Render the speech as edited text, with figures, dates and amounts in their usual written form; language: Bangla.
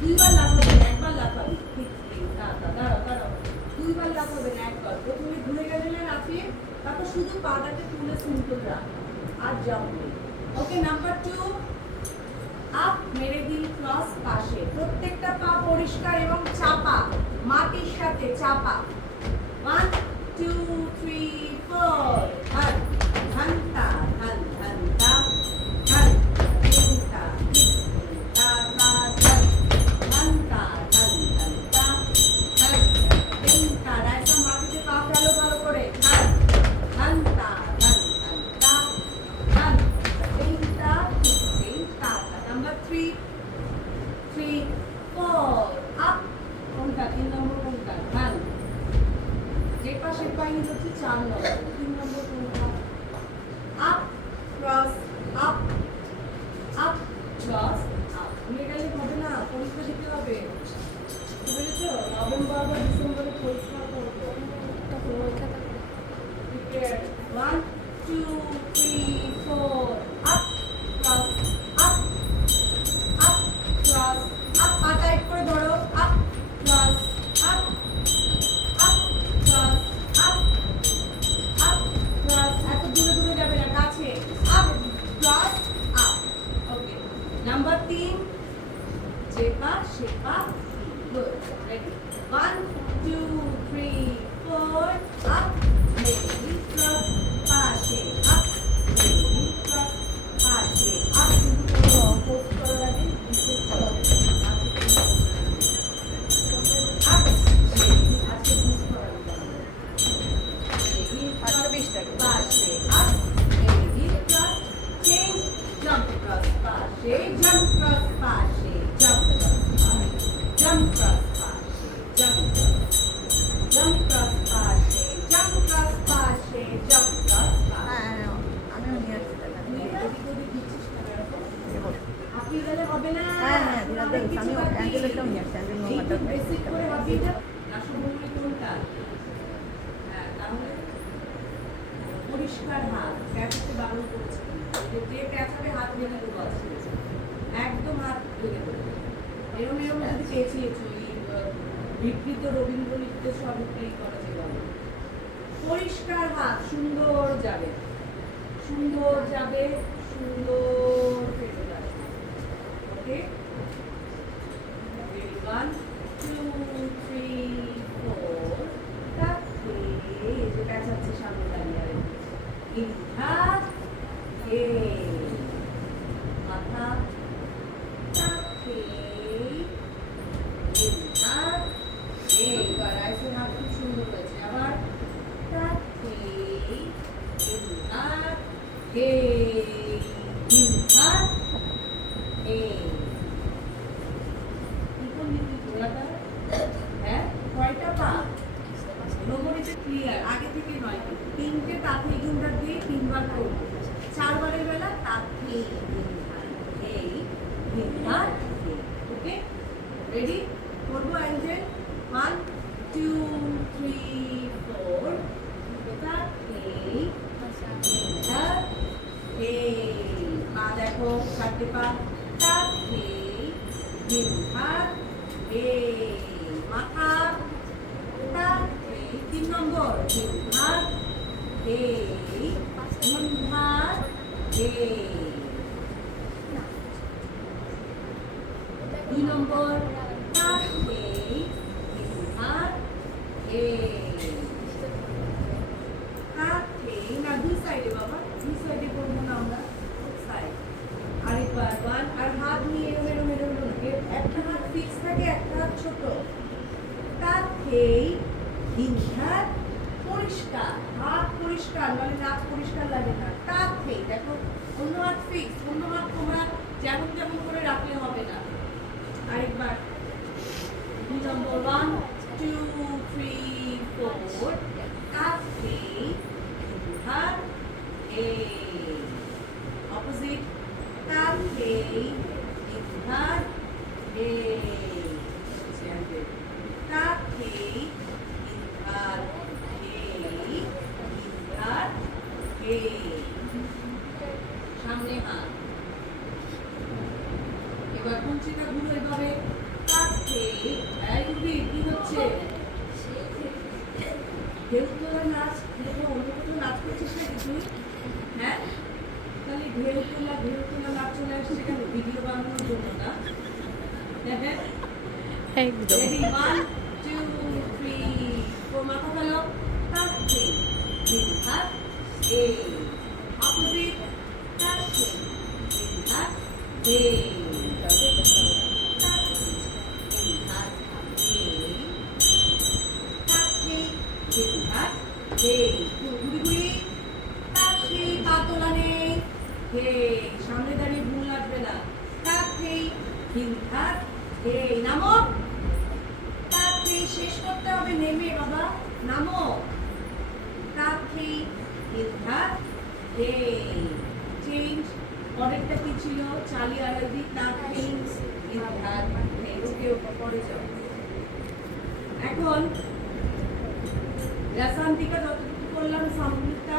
দুইবার লাফাবে না, একবার লাফাবি। ঠিক ঠিক, দাঁড়াও দাঁড়াও, দুইবার লাফাবে না, একবার। প্রথমে ঘুরে গেলে লাফিয়ে, তারপর শুধু পাটাকে তুলে সিম্পল রাখ আর জাম্প। ওকে, নাম্বার 2, আপ মেরে দিল ক্রস পাশে। প্রত্যেকটা পা পরিষ্কার এবং চাপা, মাটির সাথে চাপা। 1 2 3 4, হাত ঘন্টা ঘন ঘন্টা ঘন ঘন্টা ঘন্টা ঘন ঘন্টা ঘন ঘন্টা ঘন ঘন্টা। রাইট, মাটিতে পা ফেলো ভালো করে। ঘন ঘন্টা ঘন ঘন্টা ঘন ঘন্টা ঘন্টা। Number 3 3 4, up. কোনটা 3 নম্বর কোনটা? ঘন। যে পাশের পাইনি হচ্ছে 4 নম্বর। 3 নম্বর কোনটা? Up cross up up cross up. ভুলে গেলে হবে না, পরীক্ষা দিতে হবে, বুঝেছো? নভেম্বর বা ডিসেম্বরে পরীক্ষা করবো। Prepare. 1 2 3 4, up cross up up cross up. পা টাইট করে ধরো। Up cross up up cross up up cross. এত দূরে দূরে যাবে না, কাছে। Up cross up. Okay, number 3, যে পা সে পা। Good, ready. 1 2 3 4, আপ মেরি ক্রস পাশে। আপ মেরি ক্রস পাশে। আপ কিন্তু পোস্ট করার আগে নিচে করো। আপ মেরি আজকে মিস করার পাশে। আপ মেরি ক্রস চেঞ্জ জাম্প ক্রস পাশে। জাম্প ক্রস পাশে। জাম্প ক্রস পাশে। জাম্প ক্রস পাশে। জাম্প জাম্প ক্রস পাশে। জাম্প ক্রস পাশে। জাম্প ক্রস পাশে। আমিও নিয়ে আসছি টাকা। হাঁপিয়ে গেলে হবে না। হ্যাঁ, আমিও অ্যাঙ্কেলটাও নিয়ে আসছি। অ্যাঙ্কেল এই নোংরাটা বেসিক করে হাঁপিয়ে যা। রাসভঙ্গি কোনটা? হ্যাঁ, তাহলে পরিষ্কার হাত। প্যাঁচাতে বারণ করেছে, যে প্যাঁচাতে হাত ভেঙে দেবো আজকে, একদম হাত ভেঙে দেবো। এরম এরম যদি পেঁচিয়েছো, এই বিকৃত রবীন্দ্র নৃত্যের সব করা যেভাবে। পরিষ্কার হাত, সুন্দর যাবে, সুন্দর যাবে, সুন্দর ফেরত যাবে। ওকে, 1 2 3 4, তাকে এই যে পেঁচাচ্ছে সামনে দাঁড়িয়ে আর হাত হে মাথা তাকে হাত হে। গলায় হাত খুব সুন্দর হয়েছে। আবার তাকে হাত হে হাত হে। কি করলি তুই ঘোড়াটা? হ্যাঁ, কয়টা পা? নমনীতে ক্লিয়ার, আগে থেকে নয়। 3টে তাতে ঘুমটা দিয়ে 3বার করবো। 4বারের বেলা তাতে এই ঘুমটা। ওকে, রেডি? করবো অ্যাঞ্জেল। 1 2 3 4, তাতে ঘুমটা এই। পা দেখো, 4টে পা। তাতে ঘুমটা এই। মাথা তাতে 3 নম্বর ঘুমটা এই। ঘুমটা এই। 2 নম্বর তাতে ঘুমটা এই। তাতে না, 2 সাইডে বাবা, 2 সাইডে করবো না আমরা, সাইড। আরেকবার 1, আর হাত নিয়ে এরম এরম এরম এরম। একটা হাত ফিক্স থাকে, একটা হাত ছোট। তাতেই হিংসার পরিষ্কার, হাত পরিষ্কার, মানে নাক পরিষ্কার লাগে না। তাতেই দেখো, অন্য হাত ফিক্স, অন্য হাত তোমরা যেমন যেমন করে রাখলে হবে না। আরেকবার 2 নম্বর 1 2 3 4, তাতেই হিংসার এই। অপোজিট, তাতেই হিংসার এই। তাতেই হিংসার এই। হিংসার এই। সামনে হাত। এবার কুঞ্চিটা ঘুরো এভাবে। তুই? হ্যাঁ? তাহলে ঢেউ তোলা লাভ চলে আসছে কেন? ভিডিও বানানোর জন্য না? হ্যাঁ, হ্যাঁ? একদম Ready? 1, 2, 3, 4. মাথা ফেলো। Touching. Big hat. A. Opposite. Touching. Big hat. A. Touching. Big hat. A. Touching. Big hat. A. ঘুরি। Touching. পা তোলা নেই। সামনে দাঁড়িয়ে ভুল লাগবে না। Touching. Big hat. A. নামো। তাড়াতাড়ি শেষ করতে হবে নেমে বাবা নামো তাড়াতাড়ি ইনহার হে চেঞ্জ পরেরটা কি ছিল চালি আলাদি তাড়াতাড়ি ইনহার হে ওকে পরে যাও এখন রাসান্তিকা যতটুকু করলাম সামগ্রিকটা